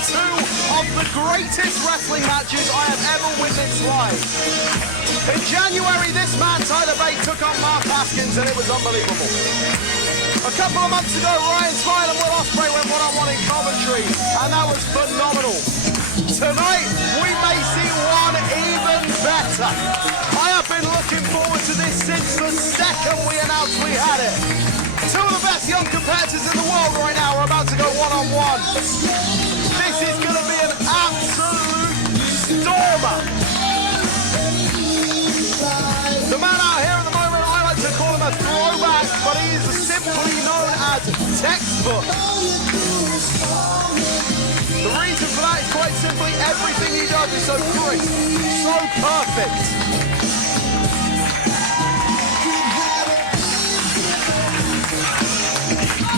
two of the greatest wrestling matches I have ever witnessed live. In January, this man, Tyler Bate, took on Mark Haskins, and it was unbelievable. A couple of months ago, Ryan Smile and Will Ospreay went one-on-one in Coventry, and that was phenomenal. Tonight, we may see one even better. I have been looking forward to this since the second we announced we had it. Two of the best young competitors in the world right now are about to go one-on-one. This is going to be an absolute stormer. The man out here at the moment, I like to call him a throwback, but he is simply known as Textbook. The reason for that is quite simply everything he does is so great, so perfect.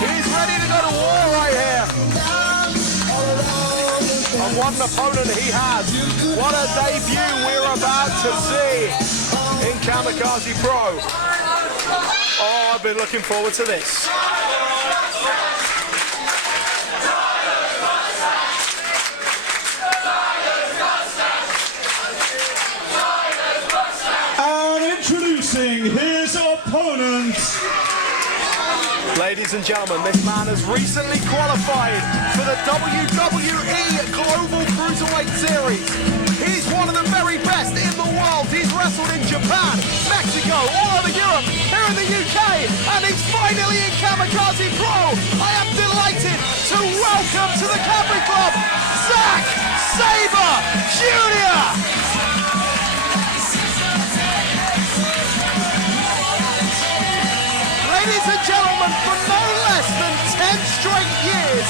He's ready to go to war right here. And what an opponent he has. What a debut we're about to see in Kamikaze Pro. Oh, I've been looking forward to this. And introducing his opponent. Ladies and gentlemen, this man has recently qualified for the WWE Global Cruiserweight Series. He's one of the very best in the world. He's wrestled in Japan, Mexico, all over Europe, here in the UK, and he's finally in Kamikaze Pro. I am delighted to welcome to the Cadbury Club, Zack Sabre Jr. Ladies and gentlemen, for no less than 10 straight years,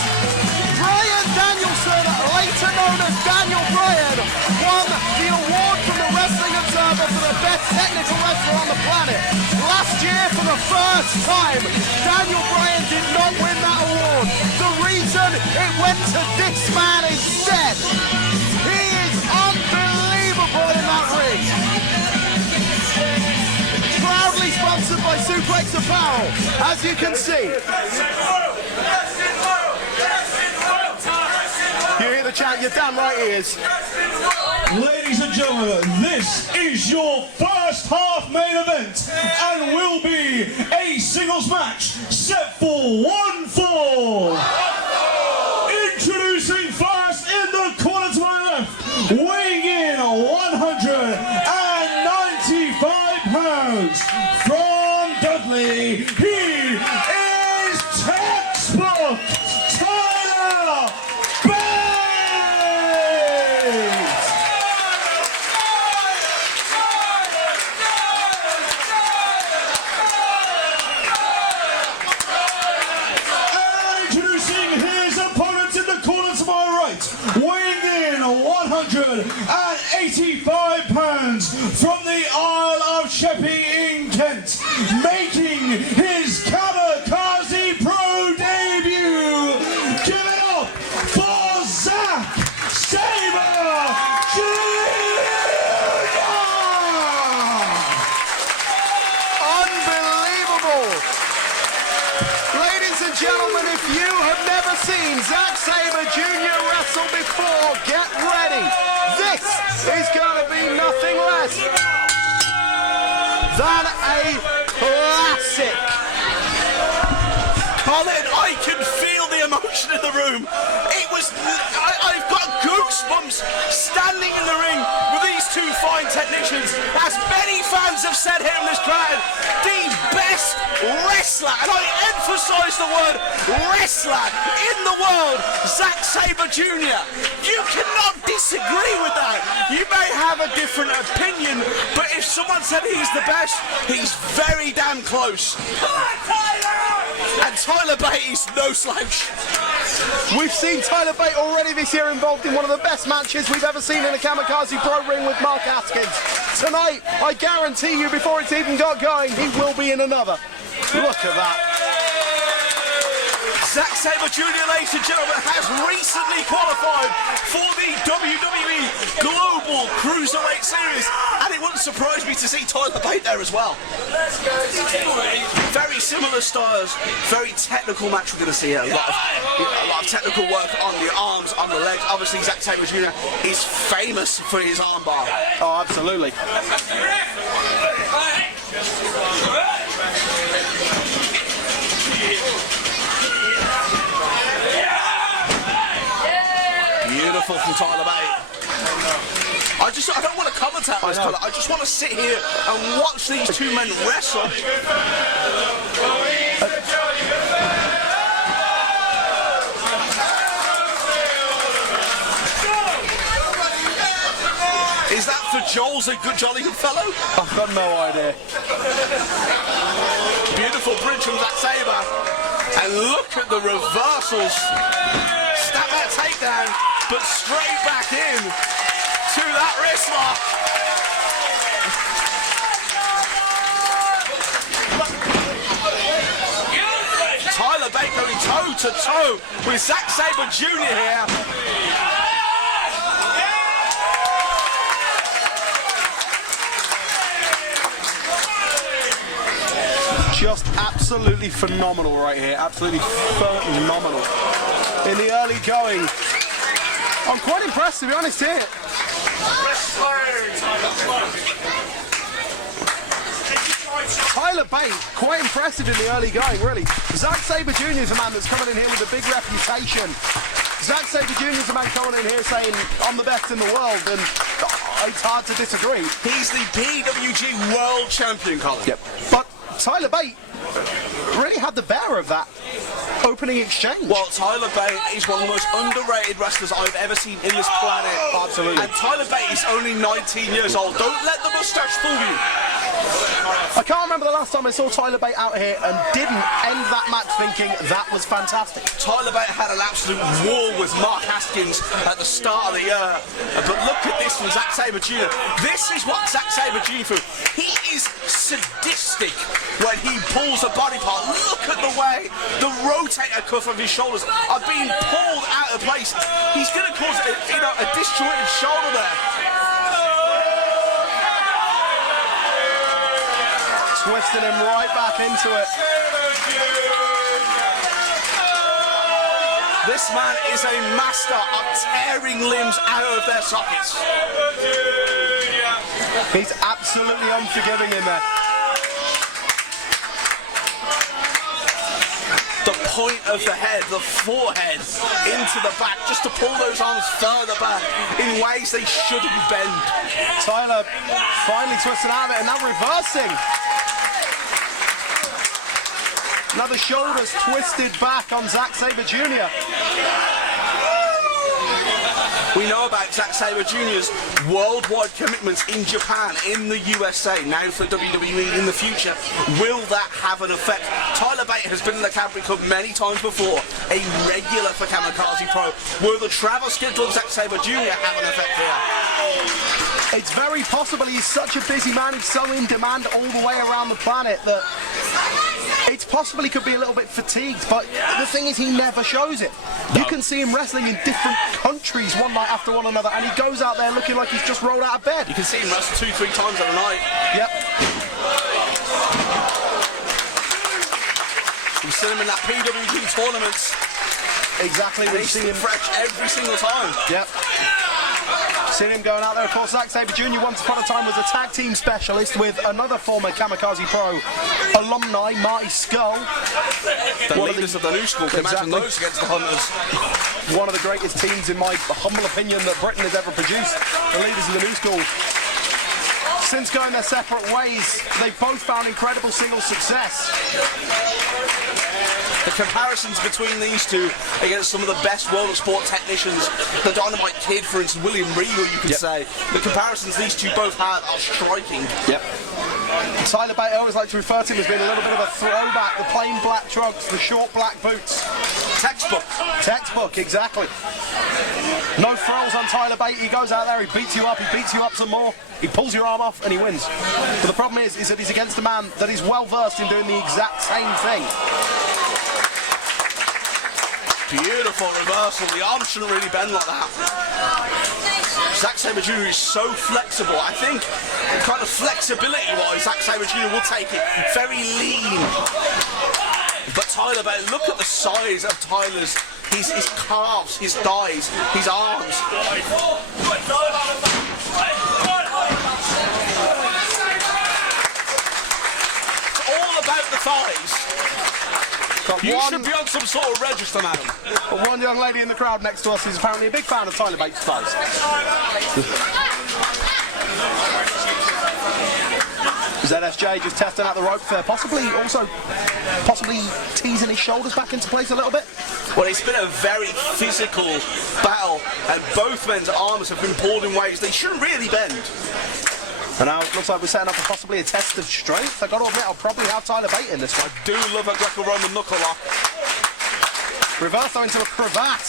Brian Danielson, later known as Daniel Bryan, won the award from the Wrestling Observer for the best technical wrestler on the planet. Last year, for the first time, Daniel Bryan did not win that award. The reason, it went to this man instead. He is unbelievable in that ring. Proudly sponsored by Suplex Apparel, as you can see. You hear the chant, you're damn right he is. Ladies and gentlemen, this is your first half main event and will be a singles match set for 1-4. Introducing first in the corner to my left, weighing in 195 pounds from Dudley, he is Textbook Tyler Bate! And introducing his opponent in the corner to my right, weighing in 185 pounds from the Isle of Sheppey in Kent, making his Kamikaze Pro debut. Give it up for Zack Sabre Jr. Unbelievable! Ladies and gentlemen, if you have never seen Zack Sabre Jr. wrestle before, get ready. This is going to be nothing less than a classic. Colin, I can feel the emotion in the room. It was, I've got goosebumps standing in the ring with these two fine technicians. As many fans have said here in this crowd, the best wrestler, and I emphasize the word wrestler in the world, Zack Sabre Jr. You cannot disagree with that. You may have a different opinion, but if someone said he's the best, he's very damn close. And Tyler Bate is no slouch. We've seen Tyler Bate already this year involved in one of the best matches we've ever seen in a Kamikaze Pro ring with Mark Haskins. Tonight, I guarantee you, before it's even got going, he will be in another. Look at that. Zack Sabre Jr, ladies and gentlemen, has recently qualified for the WWE Global Cruiserweight Series, and it wouldn't surprise me to see Tyler Bate there as well. Very similar styles, very technical match we're going to see here. A lot of technical work on the arms, on the legs. Obviously, Zack Sabre Jr. is famous for his armbar. Oh, absolutely. Beautiful from Tyler Bate. I don't want to commentate on this colour. I just want to sit here and watch these two men wrestle. Is that for Joel's a good jolly good fellow? I've got no idea. Beautiful bridge from Zack Sabre. And look at the reversals. Snap that takedown, but straight back in to that wrist lock. Tyler Bate going toe to toe with Zack Sabre Jr. here. Just absolutely phenomenal right here. Absolutely phenomenal. In the early going, I'm quite impressed, to be honest, here. Tyler Bate, quite impressive in the early going, really. Zack Sabre Jr. is a man that's coming in here with a big reputation. Zack Sabre Jr. is a man coming in here saying, I'm the best in the world, and it's hard to disagree. He's the PWG World Champion, Colin. Yep. But Tyler Bate really had the better of that opening exchange. Well, Tyler Bate is one of the most underrated wrestlers I've ever seen in this planet. Absolutely. And Tyler Bate is only 19 years old. Don't let the moustache fool you. I can't remember the last time I saw Tyler Bate out here and didn't end that match thinking that was fantastic. Tyler Bate had an absolute war with Mark Haskins at the start of the year. But look at this from Zack Sabre Jr. This is what Zack Sabre Jr. threw. He is sadistic when he pulls a body part. Look at the way the rotator cuff of his shoulders are being pulled out of place. He's going to cause a disjointed shoulder there. Twisting him right back into it. This man is a master of tearing limbs out of their sockets. He's absolutely unforgiving in there. The point of the head, the forehead, into the back, just to pull those arms further back in ways they shouldn't bend. Tyler finally twisting out of it and now reversing. Now the shoulders twisted back on Zack Sabre Jr. We know about Zack Sabre Jr.'s worldwide commitments in Japan, in the USA, now for WWE in the future. Will that have an effect? Tyler Bate has been in the Cadbury Club many times before, a regular for Kamikaze Pro. Will the travel schedule of Zack Sabre Jr. have an effect here? It's very possible. He's such a busy man, he's so in demand all the way around the planet that it's possible he could be a little bit fatigued, but the thing is he never shows it. No. You can see him wrestling in different countries one night after one another, and he goes out there looking like he's just rolled out of bed. You can see him wrestle 2-3 times at a night. Yep. We've seen him in that PWG tournaments. Exactly. And he's seen fresh every single time. Yep. Seen him going out there. Of course, Zack Sabre Jr. once upon a time was a tag team specialist with another former Kamikaze Pro alumni, Marty Skull. The leaders of the new school. Imagine those against the Hunters. One of the greatest teams, in my humble opinion, that Britain has ever produced. The leaders of the new school. Since going their separate ways, they've both found incredible single success. The comparisons between these two against some of the best world of sport technicians, the Dynamite Kid, for instance, William Regal, you could say, the comparisons these two both have are striking. Yep. Tyler Bate, I always like to refer to him as being a little bit of a throwback. The plain black trunks, the short black boots. Textbook. Textbook, exactly. No frills on Tyler Bate. He goes out there, he beats you up some more, he pulls your arm off and he wins. But the problem is that he's against a man that is well versed in doing the exact same thing. Beautiful reversal. The arm shouldn't really bend like that. Zack Sabre Jr. is so flexible. I think kind of flexibility-wise, Zack Sabre Jr. will take it. Very lean. But Tyler Bate, look at the size of Tyler's, his calves, his thighs, his arms. It's all about the thighs. You should be on some sort of register, madam. But one young lady in the crowd next to us is apparently a big fan of Tyler Bate's thighs. ZSJ just testing out the rope there, possibly teasing his shoulders back into place a little bit. Well, it's been a very physical battle, and both men's arms have been pulled in ways they shouldn't really bend. And now it looks like we're setting up for possibly a test of strength. I've got to admit, I'll probably have Tyler Bate in this one. I do love a Greco-Roman knuckle lock. Reverso into a cravat.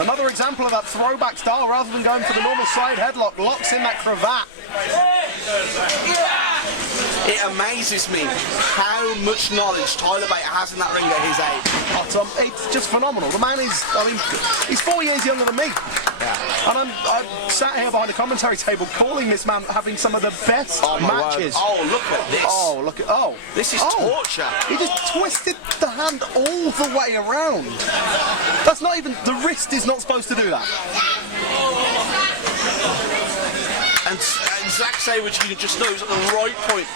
Another example of that throwback style, rather than going for the normal side headlock, locks in that cravat. It amazes me how much knowledge Tyler Bate has in that ring at his age. It's just phenomenal. The man is, I mean, he's 4 years younger than me. Yeah. And I'm sat here behind the commentary table calling this man having some of the best matches. Oh, look at this. Oh, look at, this is torture. He just twisted the hand all the way around. That's not even, the wrist is not supposed to do that. And Zack Sabre Jr. just knows at the right point.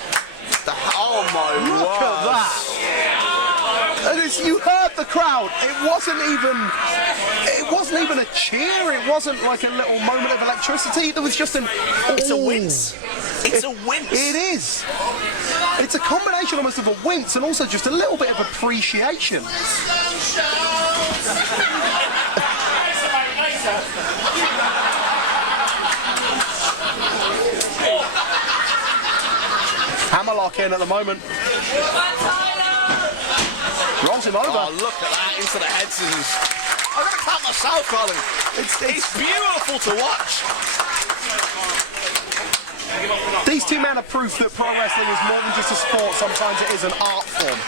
Oh my word. Look at that. And you heard the crowd. It wasn't even a cheer. It wasn't like a little moment of electricity. There was just an... It's a wince. It's a wince. It is. It's a combination almost of a wince and also just a little bit of appreciation. Hammerlock in at the moment. Rolls him over. Oh, look at that, into the head scissors. I'm going to clap myself, Colin. It's beautiful to watch. These two men are proof that pro wrestling is more than just a sport. Sometimes it is an art form.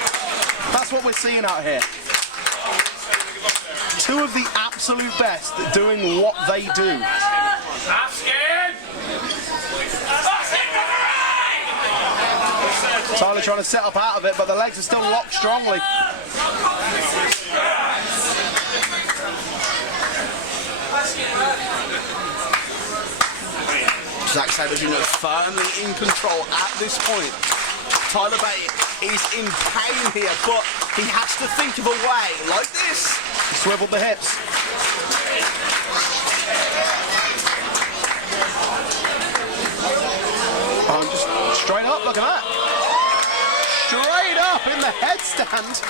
That's what we're seeing out here. Two of the absolute best at doing what they do. I'm scared. Tyler trying to set up out of it, but the legs are still locked strongly. Zack Sabre Jr. firmly in control at this point. Tyler Bate is in pain here, but he has to think of a way like this. Swiveled the hips. Just straight up, look at that. Straight up in the headstand.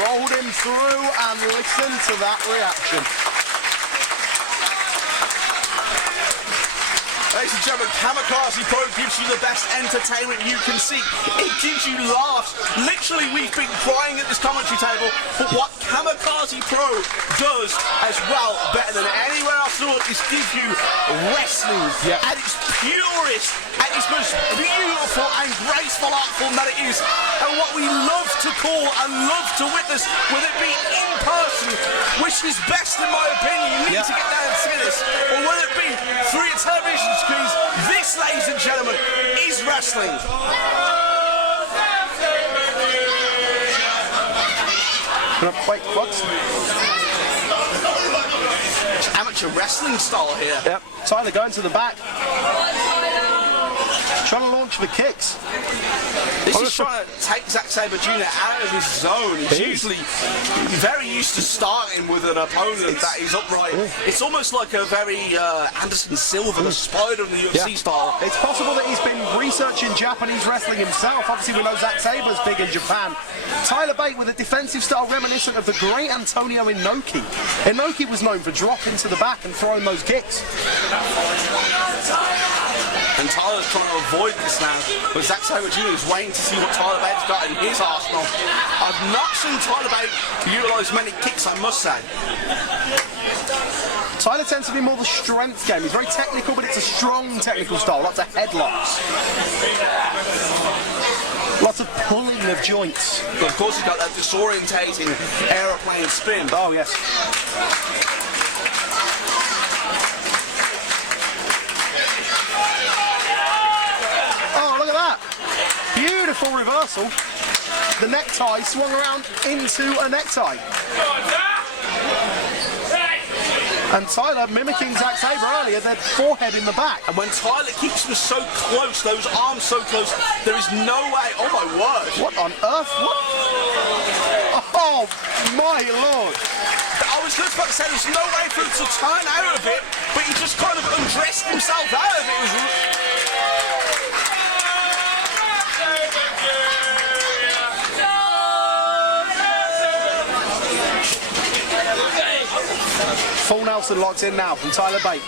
Rolled him through and listen to that reaction. Ladies and gentlemen, Kamikaze Pro gives you the best entertainment you can see. It gives you laughs. Literally, we've been crying at this commentary table, but what Kamikaze Pro does as well, better than anywhere else in the world, is give you wrestling at its purest, at its most beautiful and graceful art form that it is. And what we love to call and love to witness, whether it be in person, which is best in my opinion, you need to get down and see this, or whether it be through your television screens, this, ladies and gentlemen, is wrestling. Wait, what? It's amateur wrestling style here. Yep. Tyler going to the back. Trying to launch the kicks. This is trying to take Zack Sabre Jr. out of his zone. He's usually very used to starting with an opponent that is upright. It's almost like a very Anderson Silva, the Spider in the UFC style. It's possible that he's been researching Japanese wrestling himself. Obviously, we know Zack Sabre's big in Japan. Tyler Bate with a defensive style reminiscent of the great Antonio Inoki. Inoki was known for dropping to the back and throwing those kicks. And Tyler's trying to avoid this now, but Zack Sabre Jr. is waiting to see what Tyler Bate's got in his arsenal. I've not seen Tyler Bate utilise many kicks, I must say. Tyler tends to be more the strength game. He's very technical, but it's a strong technical style. Lots of headlocks. Lots of pulling of joints. But of course he's got that disorientating aeroplane spin. Oh, yes. reversal. The necktie swung around into a necktie. And Tyler, mimicking Zack Sabre earlier, their forehead in the back. And when Tyler keeps them so close, those arms so close, there is no way. Oh my word! What on earth? What? Oh my lord! I was just about to say there's no way for him to turn out of it, but he just kind of undressed himself out of it. It was. Full Nelson locked in now from Tyler Bate.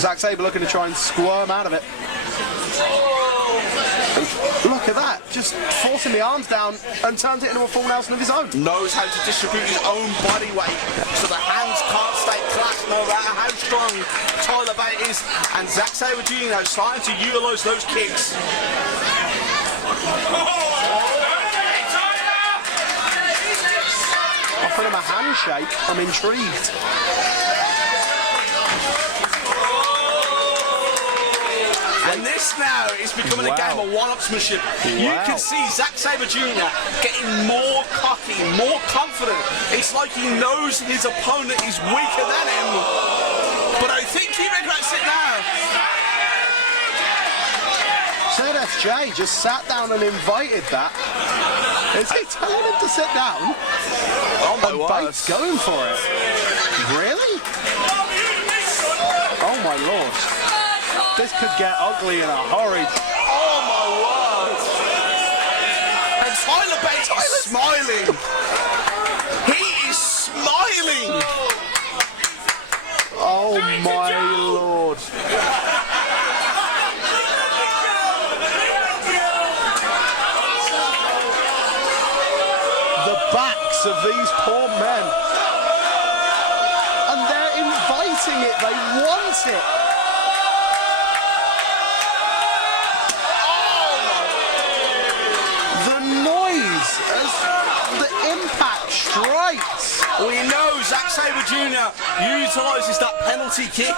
Zack Sabre looking to try and squirm out of it. Look at that, just forcing the arms down and turns it into a full Nelson of his own. Knows how to distribute his own body weight so the hands can't stay clasped no matter how strong Tyler Bate is. And Zack Sabre Jr. is starting to utilise those kicks. Offering him a handshake, I'm intrigued. And this now is becoming a game of one-upsmanship. You can see Zack Sabre Jr. getting more cocky, more confident. It's like he knows his opponent is weaker than him. But I think he regrets it now. ZSJ just sat down and invited that. Is he telling him to sit down? Oh my word. Bate's going for it. Really? Oh my lord. This could get ugly in a hurry. Oh my word. And Tyler Bate is smiling. He is smiling. Oh my lord. The backs of these poor men. And they're inviting it, they want it. The noise as the impact strikes. We know Zack Sabre Jr. utilises that penalty kick.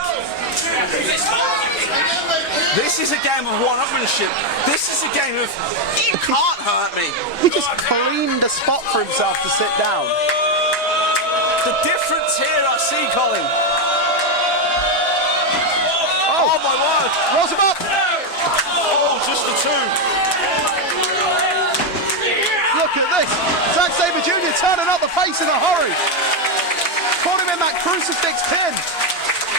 This is a game of one-upmanship. This is a game of, you can't hurt me. He just cleaned a spot for himself to sit down. The difference here I see, Colin. Oh my word. Rolls him up. Oh, just the two. Look at this. Zack Sabre Jr. turning up the pace in a hurry. Caught him in that crucifix pin.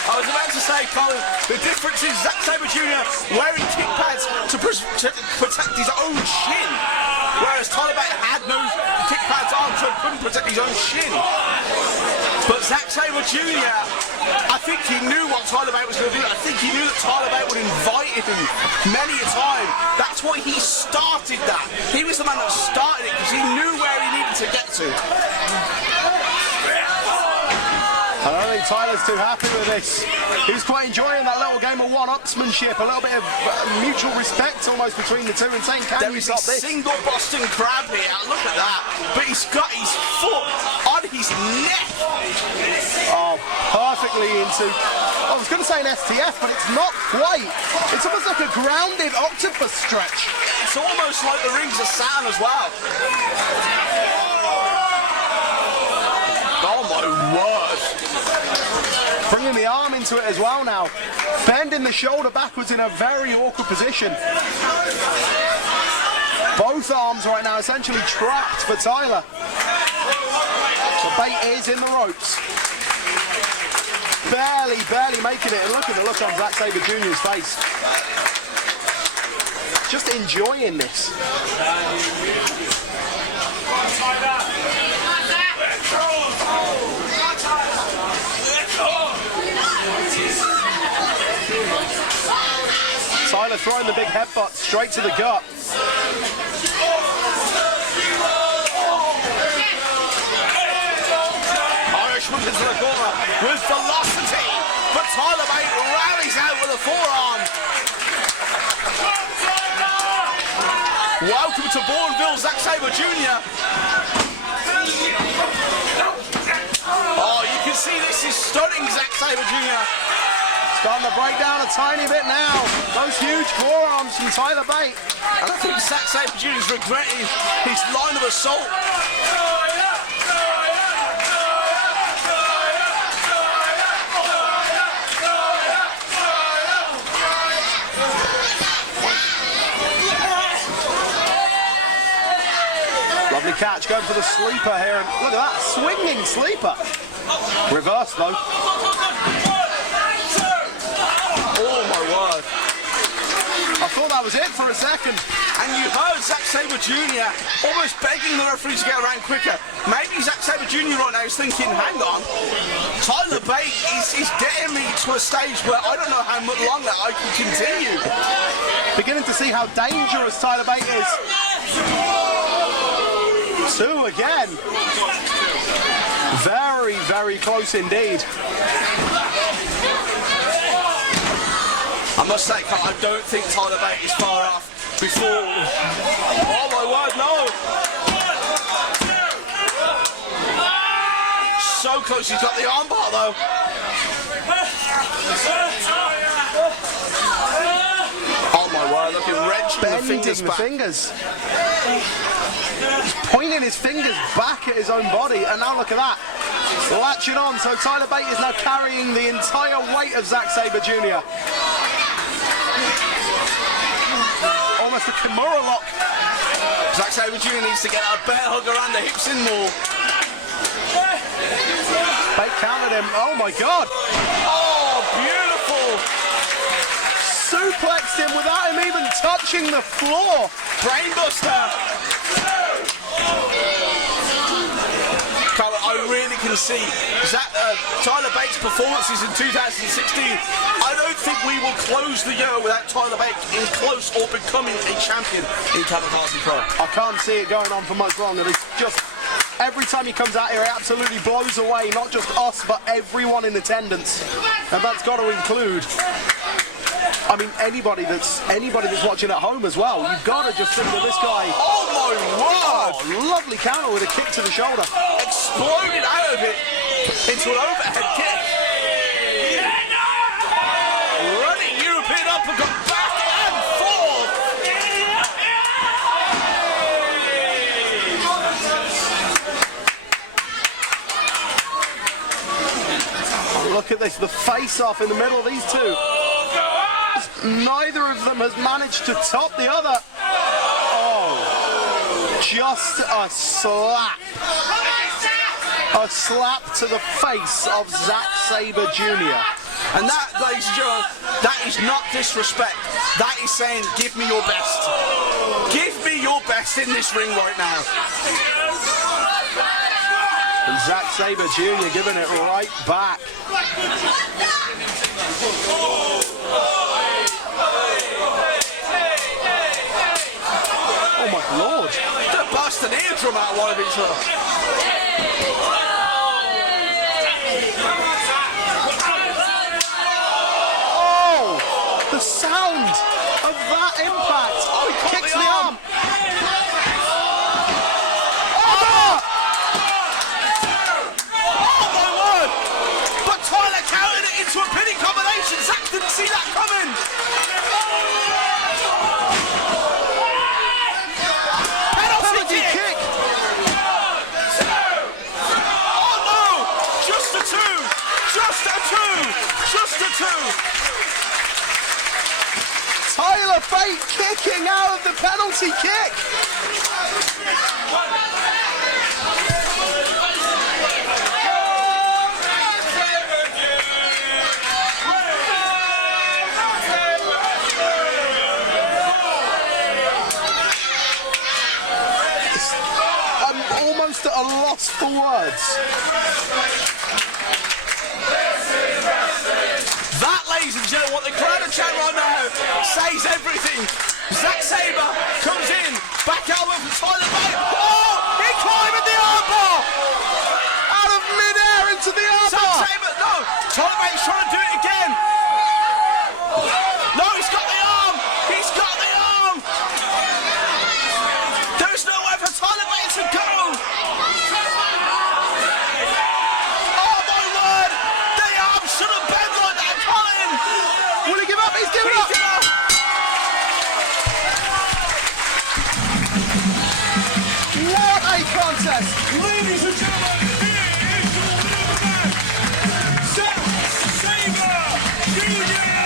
I was about to say, Colin, the difference is Zack Sabre Jr. wearing kick pads to protect his own shin, whereas Tyler Bate had no kick pads on, so he couldn't protect his own shin. But Zack Sabre Jr., I think he knew what Tyler Bate was going to do. I think he knew that Tyler Bate would invite him many a time. That's why he started that. He was the man that started it because he knew where he needed to get to. I don't think Tyler's too happy with this. He's quite enjoying that little game of one-upsmanship, a little bit of mutual respect almost between the two and saying, can you stop this? Single Boston Crab here, look at that. But he's got his foot on his neck. Oh, perfectly into, I was going to say an STF, but it's not quite. It's almost like a grounded octopus stretch. It's almost like the rings of Saturn as well. Oh my word. Bringing the arm into it as well now. Bending the shoulder backwards in a very awkward position. Both arms right now essentially trapped for Tyler. The Bate is in the ropes. Barely making it. And look at the look on Zack Sabre Jr.'s face. Just enjoying this. Tyler throwing the big headbutt straight to the gut. Irishman into the corner with velocity, but Tyler Bate rallies out with a forearm. Welcome to Bournville, Zack Sabre Jr. Oh, you can see this is stunning, Zack Sabre Jr. Starting to break down a tiny bit now. Those huge forearms from Tyler Bate. And I think Zack Sabre Jr. is regretting his line of assault. Lovely catch, going for the sleeper here. And look at that, swinging sleeper. Reverse though. Oh my word. I thought that was it for a second. And you heard Zack Sabre Jr. almost begging the referee to get around quicker. Maybe Zack Sabre Jr. right now is thinking, hang on, Tyler Bate is getting me to a stage where I don't know how much longer I can continue. Beginning to see how dangerous Tyler Bate is. Two again. Very, very close indeed. I must say, I don't think Tyler Bate is far off before. Oh my word, no! So close, he's got the armbar though. Oh my word, look at wrenching the fingers back. He's pointing his fingers back at his own body, and now look at that. Latching on, so Tyler Bate is now carrying the entire weight of Zack Sabre Jr. Almost a Kimura lock. Zack Sabre Jr. needs to get a bear hug around the hips in more. Bate countered him. Oh my God. Oh, beautiful. Suplexed him without him even touching the floor. Brainbuster. I really can see Tyler Bate's performances in 2016. I don't think we will close the year without Tyler Bate in close or becoming a champion in Kamikaze Pro. I can't see it going on for much longer. It's just every time he comes out here, it absolutely blows away not just us but everyone in attendance, and that's got to include, I mean, anybody that's watching at home as well. You've got to just think that this guy. Oh my word! Oh, lovely counter with a kick to the shoulder. Exploded out of it into an overhead kick. Running European uppercut back and forth. Oh, look at this, the face-off in the middle of these two. Neither of them has managed to top the other. Oh, just a slap. A slap to the face of Zack Sabre Jr. And that, ladies and gentlemen, that is not disrespect. That is saying, give me your best. Give me your best in this ring right now. And Zack Sabre Jr. giving it right back. Oh my Lord. They're busting eardrum out of one of each other. Oh, the sound of that impact. Oh, he caught kicks the the arm. Oh my word! But Tyler counted it into a pinning combination. Zack didn't see that coming. Penalty kick. Oh no! Just a two. Just a two. Just a two. Tyler Bate kicking out of the penalty kick. I'm almost at a loss for words. That, ladies and gentlemen, what the crowd are chanting right now says everything. Zack Sabre comes in, back elbow from Tyler Bate. Oh, he climbed the armbar! Out of midair into the Zack armbar. Sabre, no, Tyler Bate's trying to do it again. No, he's got the arm. He's got the arm. There's nowhere for Tyler Bate to go. Oh my word, the arm should have bent like that, Colin. What a contest! Ladies and gentlemen, here is your winner of the match, Zack Sabre Jr.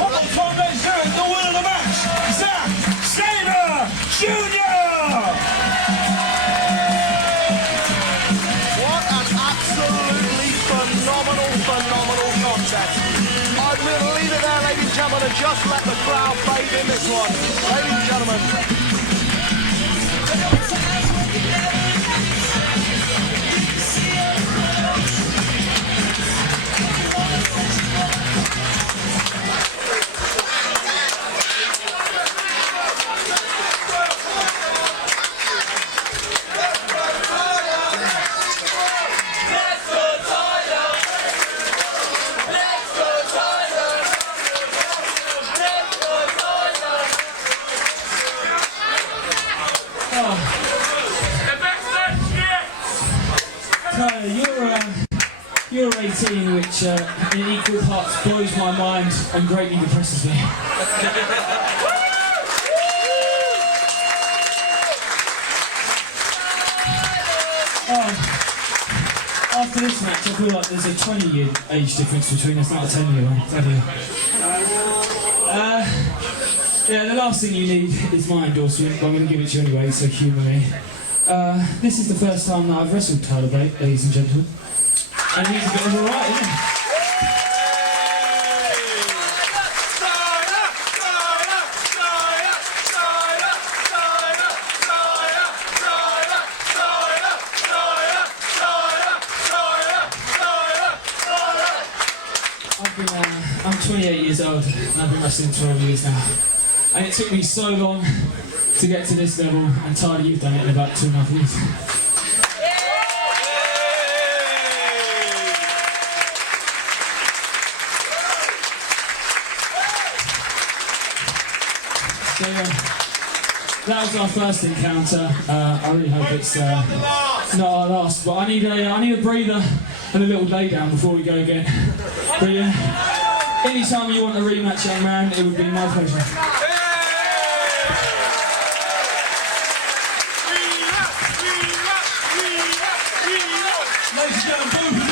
One more time, ladies and gentlemen, the winner of the match, Zack Sabre Jr. What an absolutely phenomenal contest. I'm going to leave it there, ladies and gentlemen, and just let the crowd bathe in this one. Ladies and gentlemen. You're 18, which in equal parts blows my mind and greatly depresses me. After this match, I feel like there's a 20-year age difference between us, not a 10-year one. Yeah, the last thing you need is my endorsement, but I'm going to give it to you anyway, so humour me. This is the first time that I've wrestled Tyler Bate, ladies and gentlemen. And he's a bit of a right, isn't he? I'm 28 years old and I've been wrestling 12 years now. And it took me so long to get to this level, and Tyler, you've done it in about 2.5 years. So that was our first encounter. I really hope it's not our last, but I need a breather and a little lay down before we go again. But yeah, anytime you want a rematch, young man, it would be my pleasure. Ladies and gentlemen,